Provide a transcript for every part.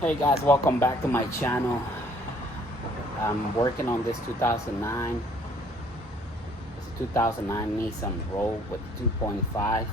Hey guys, welcome back to my channel. I'm working on this 2009. It's a 2009 Nissan Rogue with 2.5,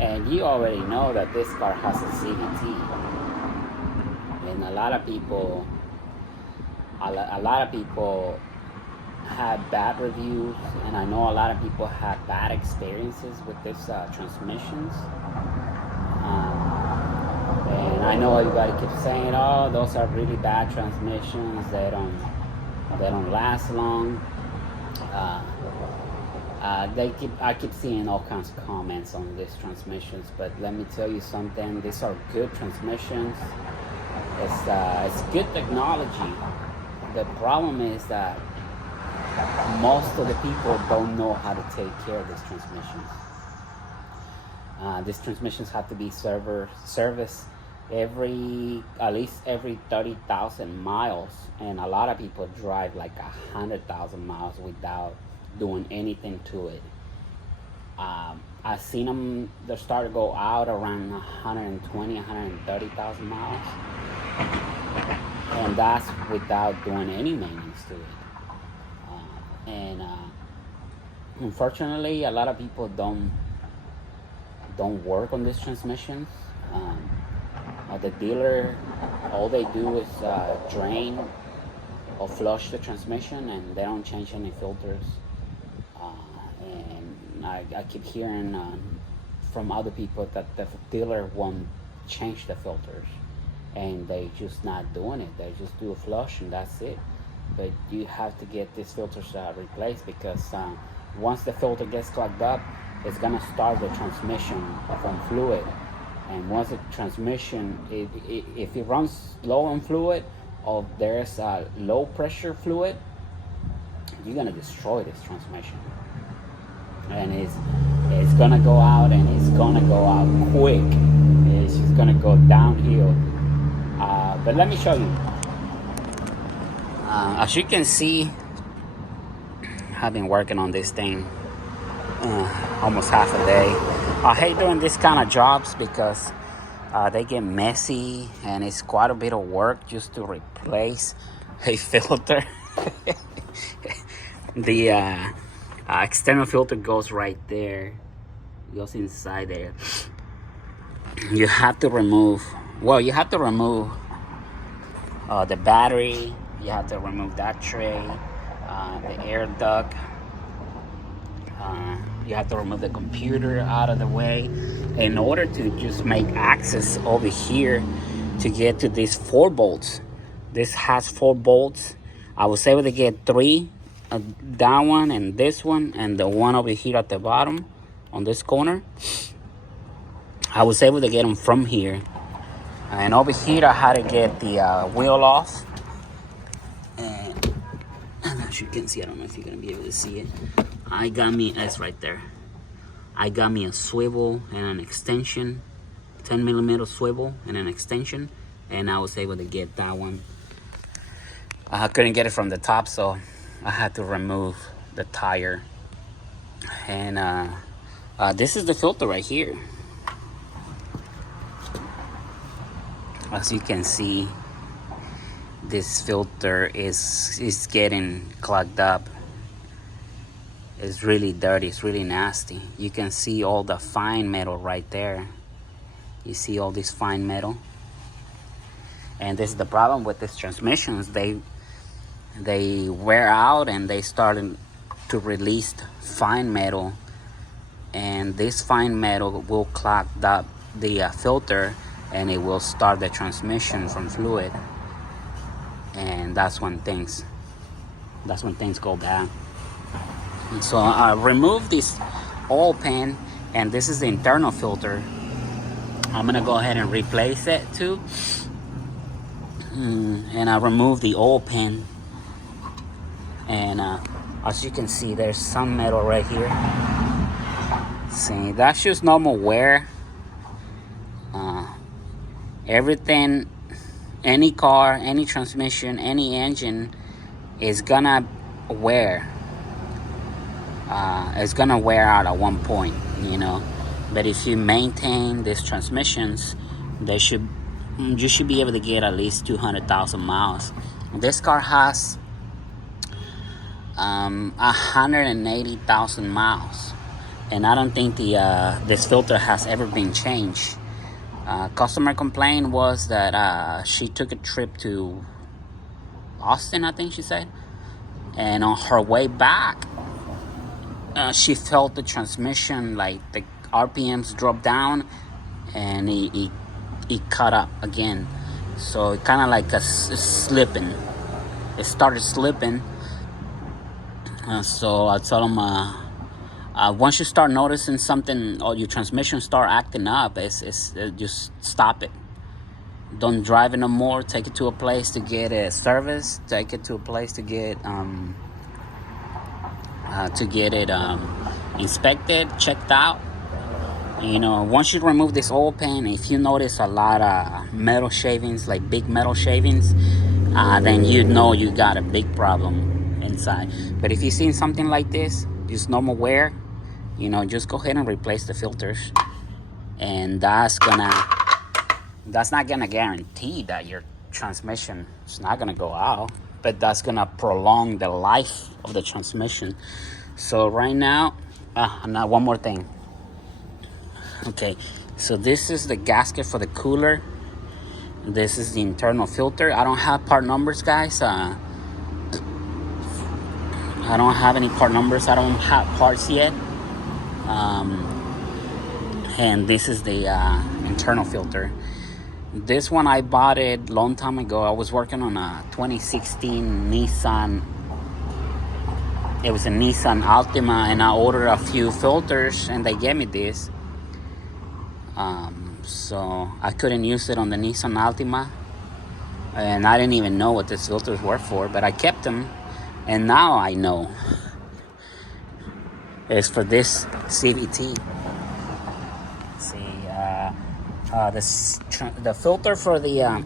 and you already know that this car has a CVT. And a lot of people have bad reviews, and I know a lot of people have bad experiences with this transmissions. And I know everybody keeps saying, "Oh, those are really bad transmissions. They don't last long." I keep seeing all kinds of comments on these transmissions, but let me tell you something. These are good transmissions. It's good technology. The problem is that most of the people don't know how to take care of these transmissions. These transmissions have to be serviced at least every 30,000 miles, and a lot of people drive like 100,000 miles without doing anything to it. I've seen them, they start to go out around 120, 130,000 miles, and that's without doing any maintenance to it. Unfortunately, a lot of people don't work on these transmissions. The dealer, all they do is drain or flush the transmission, and they don't change any filters. And I keep hearing from other people that the dealer won't change the filters, and they just not doing it. They just do a flush and that's it. But you have to get these filters replaced, because once the filter gets clogged up, it's gonna start the transmission from fluid. And once the transmission, if it runs low on fluid, or there's low pressure fluid, you're gonna destroy this transmission. And it's gonna go out, and it's gonna go out quick. It's just gonna go downhill. But let me show you. As you can see, I've been working on this thing almost half a day. I hate doing this kind of jobs because they get messy, and it's quite a bit of work just to replace a filter. The external filter goes right there, goes inside there. You have to remove the battery. You have to remove that tray, the air duct. You have to remove the computer out of the way in order to just make access over here to get to these 4 bolts. This has 4 bolts. I was able to get 3, that one and this one, and the one over here at the bottom on this corner. I was able to get them from here. And over here I had to get the wheel off. And as you can see, I don't know if you're gonna be able to see it. It's right there. I got me a swivel and an extension, 10mm swivel and an extension, and I was able to get that one. I couldn't get it from the top, so I had to remove the tire. And this is the filter right here. As you can see, this filter is getting clogged up. It's really dirty, it's really nasty. You can see all the fine metal right there. You see all this fine metal. And this is the problem with these transmissions. They wear out, and they start to release fine metal. And this fine metal will clog up the filter, and it will start the transmission from fluid. And that's when things go bad. So I removed this oil pan, and this is the internal filter. I'm gonna go ahead and replace it too. And I removed the oil pan, and as you can see, there's some metal right here. See, that's just normal wear. Everything, any car, any transmission, any engine is gonna wear. It's gonna wear out at one point, you know. But if you maintain these transmissions, they should you should be able to get at least 200,000 miles. This car has 180,000 miles, and I don't think this filter has ever been changed. Customer complaint was that she took a trip to Austin, I think she said, and on her way back, she felt the transmission, like the RPMs dropped down, and it cut up again. So it kind of like slipping. It started slipping. So I told him, once you start noticing something or your transmission start acting up, just stop it. Don't drive it no more. Take it to a place to get a service. Take it to a place to get it inspected, checked out. You know, once you remove this oil pan, if you notice a lot of metal shavings, like big metal shavings, then you know you got a big problem inside. But if you've seen something like this, just normal wear, you know, just go ahead and replace the filters. And that's not gonna guarantee that your transmission is not gonna go out, but that's gonna prolong the life of the transmission. So right now, now one more thing. Okay, so this is the gasket for the cooler. This is the internal filter. I don't have part numbers, guys. I don't have any part numbers. I don't have parts yet. And this is the internal filter. This one I bought it a long time ago. I was working on a 2016 Nissan. It was a Nissan Altima, and I ordered a few filters, and they gave me this. So I couldn't use it on the Nissan Altima, and I didn't even know what these filters were for, but I kept them, and now I know it's for this CVT. See, the filter for the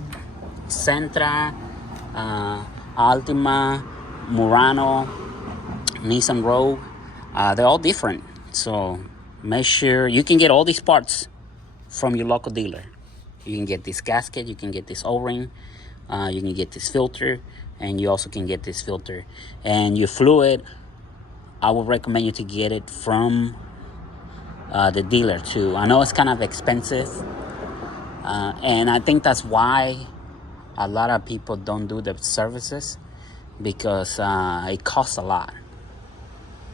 Sentra, Altima, Murano, Nissan Rogue, they're all different. So make sure you can get all these parts from your local dealer. You can get this gasket, you can get this O-ring, you can get this filter, and you also can get this filter. And your fluid, I would recommend you to get it from the dealer too. I know it's kind of expensive, and I think that's why a lot of people don't do the services, because it costs a lot.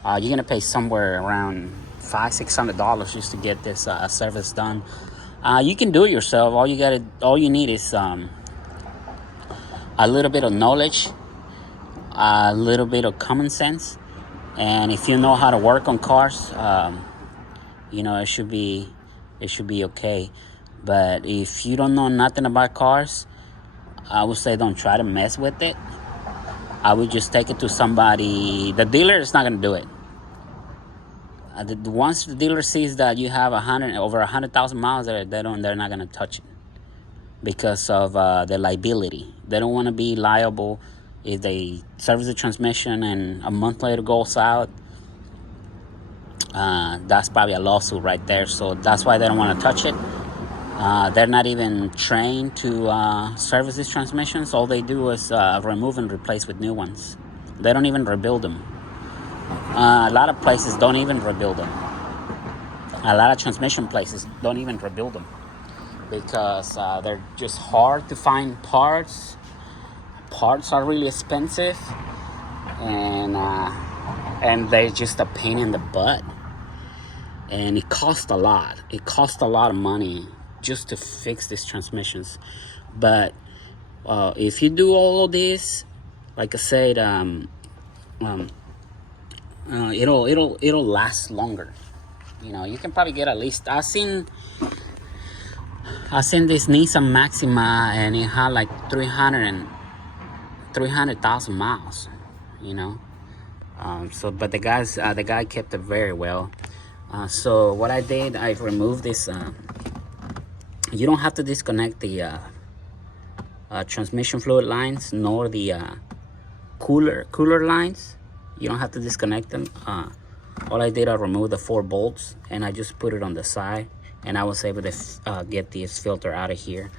You're gonna pay somewhere around $500-$600 just to get this service done. You can do it yourself. All you need is a little bit of knowledge, a little bit of common sense, and if you know how to work on cars, you know, it should be okay. But if you don't know nothing about cars, I would say don't try to mess with it. I would just take it to somebody. The dealer is not gonna do it. Once the dealer sees that you have over 100,000 miles, they're not gonna touch it because of the liability. They don't want to be liable if they service the transmission and a month later goes out. That's probably a lawsuit right there. So that's why they don't want to touch it. They're not even trained to service these transmissions. All they do is remove and replace with new ones. They don't even rebuild them. A lot of places don't even rebuild them. A lot of transmission places don't even rebuild them because they're just hard to find parts. Parts are really expensive, and they're just a pain in the butt. And it costs a lot. It costs a lot of money just to fix these transmissions. But if you do all of this, like I said, it'll last longer. You know, you can probably get at least. I seen this Nissan Maxima, and it had like 300,000 miles. You know, but the guy kept it very well. So what I did, I removed this. You don't have to disconnect the transmission fluid lines nor the cooler lines. You don't have to disconnect them. All I did, I removed the 4 bolts and I just put it on the side, and I was able to get this filter out of here.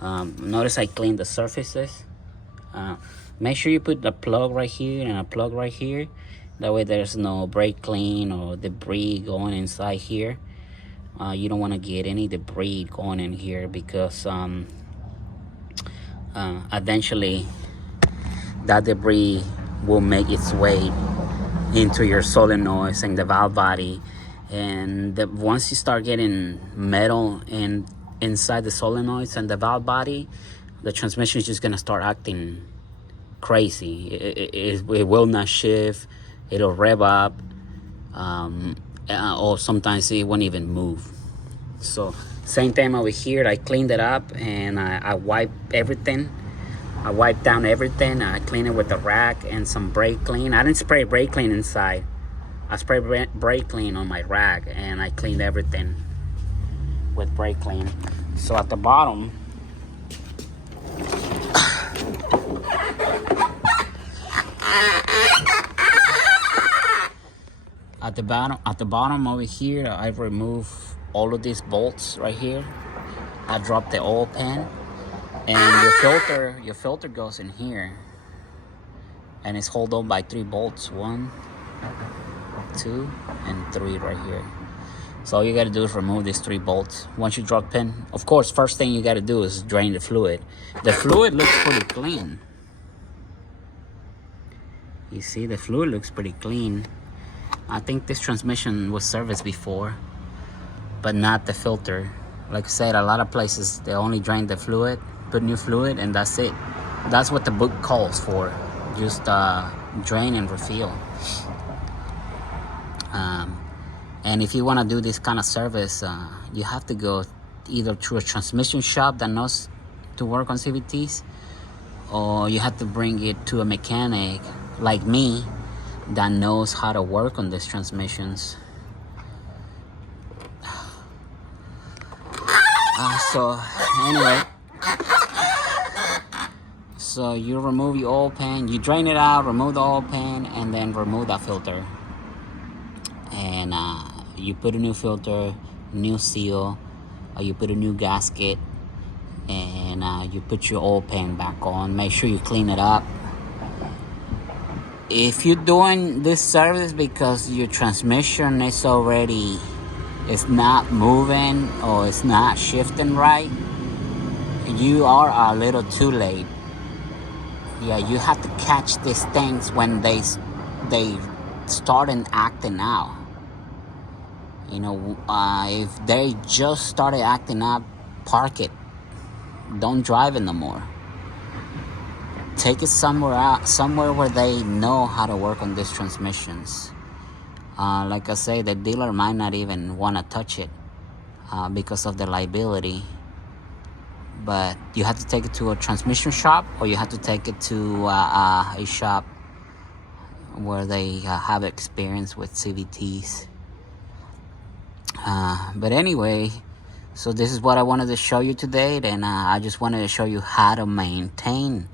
Notice I cleaned the surfaces. Make sure you put the plug right here and a plug right here. That way there's no brake clean or debris going inside here. You don't want to get any debris going in here, because eventually that debris will make its way into your solenoids and the valve body. And once you start getting metal inside the solenoids and the valve body, the transmission is just going to start acting crazy. It will not shift. It'll rev up, or sometimes it won't even move. So same thing over here. I cleaned it up and I wiped everything. I wiped down everything. I cleaned it with a rack and some brake clean. I didn't spray brake clean inside. I sprayed brake clean on my rack, and I cleaned everything with brake clean. So at the bottom, at the bottom over here, I removed all of these bolts right here. I dropped the oil pan, and your filter goes in here, and it's held on by 3 bolts. 1, 2, and 3 right here. So all you got to do is remove these 3 bolts. Once you drop pin, of course, first thing you got to do is drain the fluid. The fluid looks pretty clean. You see, the fluid looks pretty clean. I think this transmission was serviced before, but not the filter. Like I said, a lot of places, they only drain the fluid, put new fluid, and that's it. That's what the book calls for. Just drain and refill. And if you want to do this kind of service, you have to go either to a transmission shop that knows to work on CVTs, or you have to bring it to a mechanic like me that knows how to work on these transmissions. So anyway, so you remove your oil pan, you drain it out, remove the oil pan, and then remove that filter. And you put a new filter, new seal, or you put a new gasket, and you put your oil pan back on. Make sure you clean it up. If you're doing this service because your transmission is already, it's not moving or it's not shifting right, you are a little too late. Yeah, you have to catch these things when they started acting out. You know, if they just started acting up, park it. Don't drive it no more. Take it somewhere where they know how to work on these transmissions. Like I say, the dealer might not even want to touch it because of the liability. But you have to take it to a transmission shop, or you have to take it to a shop where they have experience with CVTs. But anyway, so this is what I wanted to show you today. And I just wanted to show you how to maintain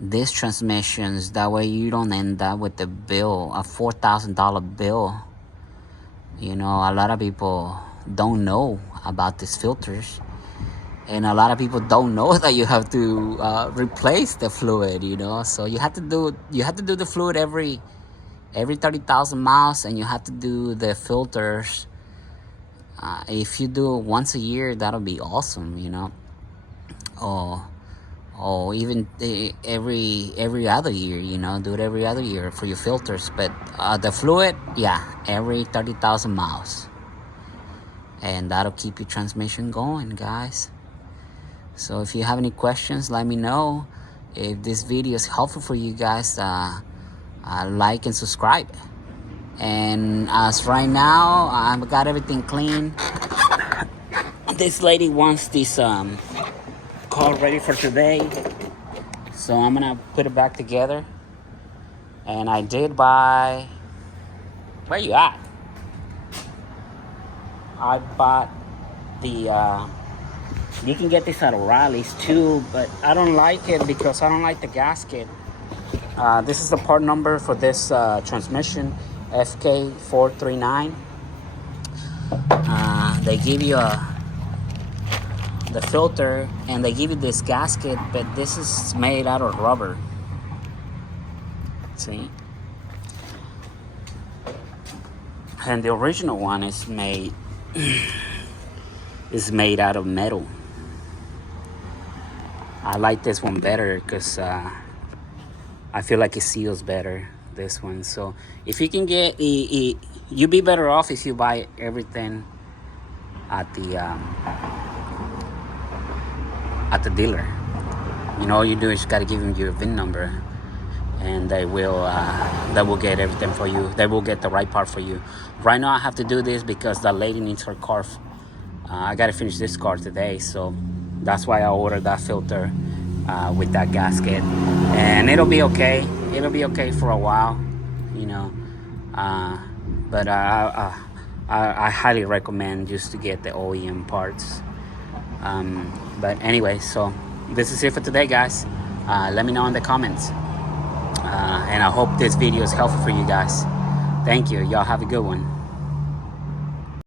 these transmissions. That way you don't end up with a bill, a $4,000 bill. You know, a lot of people don't know about these filters, and a lot of people don't know that you have to replace the fluid. You know, so you have to do the fluid every 30,000 miles, and you have to do the filters. If you do it once a year, that'll be awesome. You know, or even every other year. You know, do it every other year for your filters. But the fluid, yeah, every 30,000 miles, and that'll keep your transmission going, guys. So if you have any questions, let me know. If this video is helpful for you guys, like and subscribe. And as right now, I've got everything clean. This lady wants this car ready for today, so I'm gonna put it back together. And I did buy, where you at? I bought the you can get this at O'Reilly's too, but I don't like it because I don't like the gasket. This is the part number for this transmission, FK439. They give you the filter, and they give you this gasket, but this is made out of rubber. See? And the original one is made out of metal. I like this one better because I feel like it seals better, this one. So if you can get you'd be better off if you buy everything at the dealer. You know, all you do is you got to give them your VIN number, and they will get everything for you. They will get the right part for you. Right now I have to do this because the lady needs her car. I got to finish this car today, so that's why I ordered that filter with that gasket, and it'll be okay. It'll be okay for a while, you know. But I highly recommend just to get the OEM parts. But anyway, so this is it for today, guys. Let me know in the comments, and I hope this video is helpful for you guys. Thank you. Y'all have a good one.